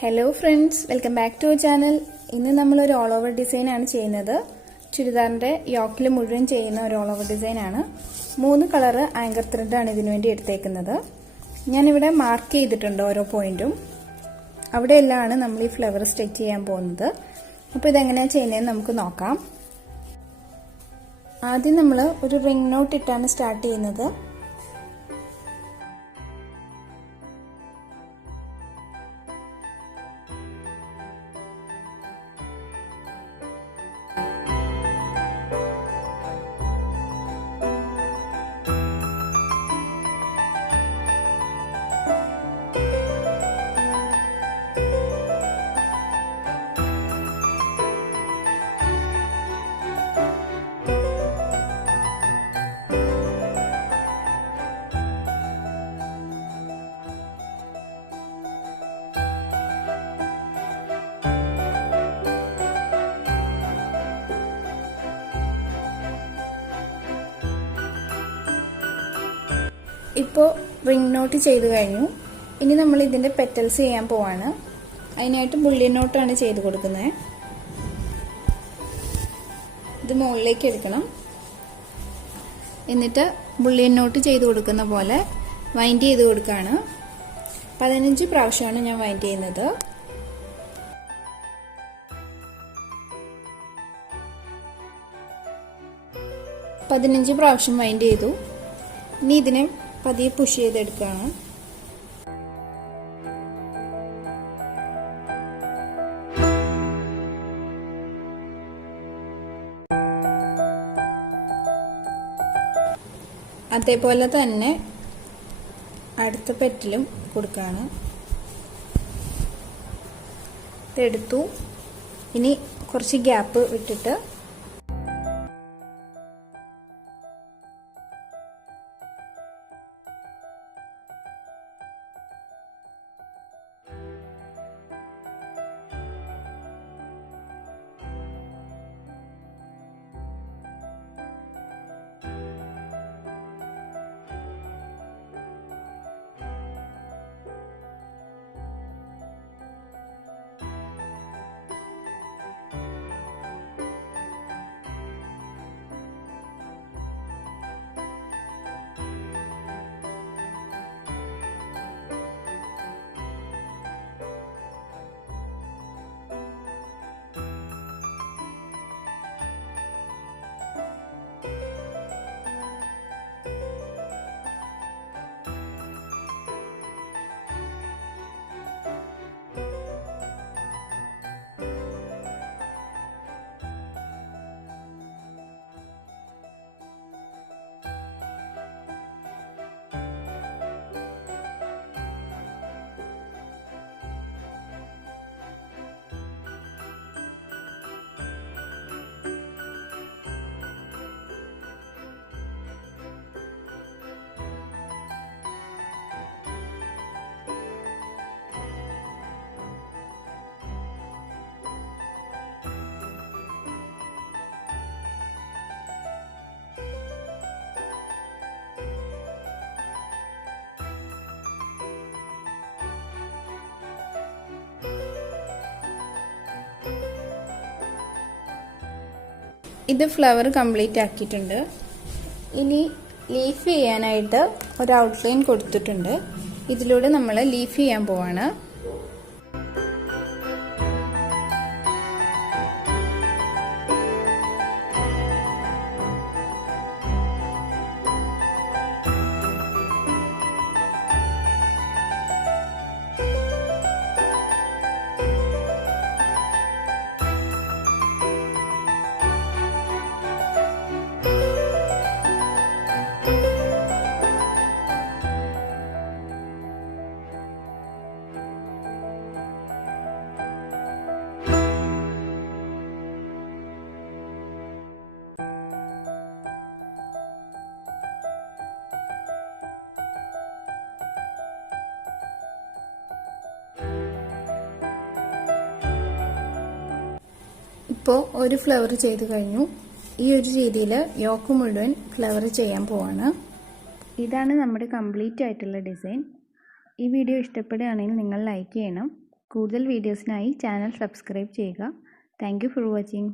Hello friends, welcome back to our channel. ഇന്ന് നമ്മൾ ഒരു ഓൾ ഓവർ ഡിസൈൻ ആണ് ചെയ്യുന്നത്. ചുരിദാറിന്റെ യോക്കിൽ മുഴുവൻ ചെയ്യുന്ന ഒരു ഓൾ ഓവർ ഡിസൈൻ ആണ്. 3 കളർ ആങ്കർ ത്രെഡ് ആണ് ഇതിനു വേണ്ടി എടുത്തേക്കുന്നത്. ഞാൻ ഇവിടെ മാർക്ക് ചെയ്തിട്ടുണ്ട് ഓരോ പോയിന്റും. അവിടെയെല്ലാം നമ്മൾ ഈ ഫ്ലവർ സ്റ്റിച്ച് ചെയ്യാൻ പോകുന്നത്. അപ്പോൾ ഇത് എങ്ങനെയാണ് ചെയ്യുന്നതെന്ന് നമുക്ക് നോക്കാം. ആദ്യം നമ്മൾ ഒരു റിംഗ് നോട്ട് ഇട്ടാണ് സ്റ്റാർട്ട് ചെയ്യുന്നത്. ഇപ്പോൾ റിംഗ് നോട്ട് ചെയ്തു കഴിഞ്ഞു. ഇനി നമ്മൾ ഇതിന്റെ പെറ്റൽസ് ചെയ്യാൻ പോവാണ്. അതിനായിട്ട് ബുള്ളിയൻ നോട്ടാണ് ചെയ്തു കൊടുക്കുന്നത്. ഇത് മുകളിലേക്ക് എടുക്കണം. എന്നിട്ട് ബുള്ളിയൻ നോട്ട് ചെയ്തു കൊടുക്കുന്ന പോലെ വൈൻഡ് ചെയ്ത് കൊടുക്കുകയാണ്. 15 പ്രാവശ്യമാണ് ഞാൻ വൈൻഡ് ചെയ്യുന്നത്. പ്രാവശ്യം വൈൻഡ് ചെയ്തു. ഇനി ഇതിനെ പതിയെ പുഷ് ചെയ്തെടുക്കുകയാണ്. അതേപോലെ തന്നെ അടുത്ത പെറ്റിലും കൊടുക്കുകയാണ്. ഇതെടുത്തു. ഇനി കുറച്ച് ഗ്യാപ്പ് വിട്ടിട്ട് ഇത് ഫ്ലവർ കംപ്ലീറ്റ് ആക്കിയിട്ടുണ്ട്. ഇനി ലീഫ് ചെയ്യാനായിട്ട് ഒരു ഔട്ട്ലൈൻ കൊടുത്തിട്ടുണ്ട്. ഇതിലൂടെ നമ്മൾ ലീഫ് ചെയ്യാൻ പോവാണ്. ഇപ്പോൾ ഒരു ഫ്ലവർ ചെയ്തു കഴിഞ്ഞു. ഈ ഒരു രീതിയിൽ യോക്ക് മുഴുവൻ ഫ്ലവർ ചെയ്യാൻ പോവാണ്. ഇതാണ് നമ്മുടെ കംപ്ലീറ്റ് ആയിട്ടുള്ള ഡിസൈൻ. ഈ വീഡിയോ ഇഷ്ടപ്പെടുകയാണെങ്കിൽ നിങ്ങൾ ലൈക്ക് ചെയ്യണം. കൂടുതൽ വീഡിയോസിനായി ചാനൽ സബ്സ്ക്രൈബ് ചെയ്യുക. Thank you for watching.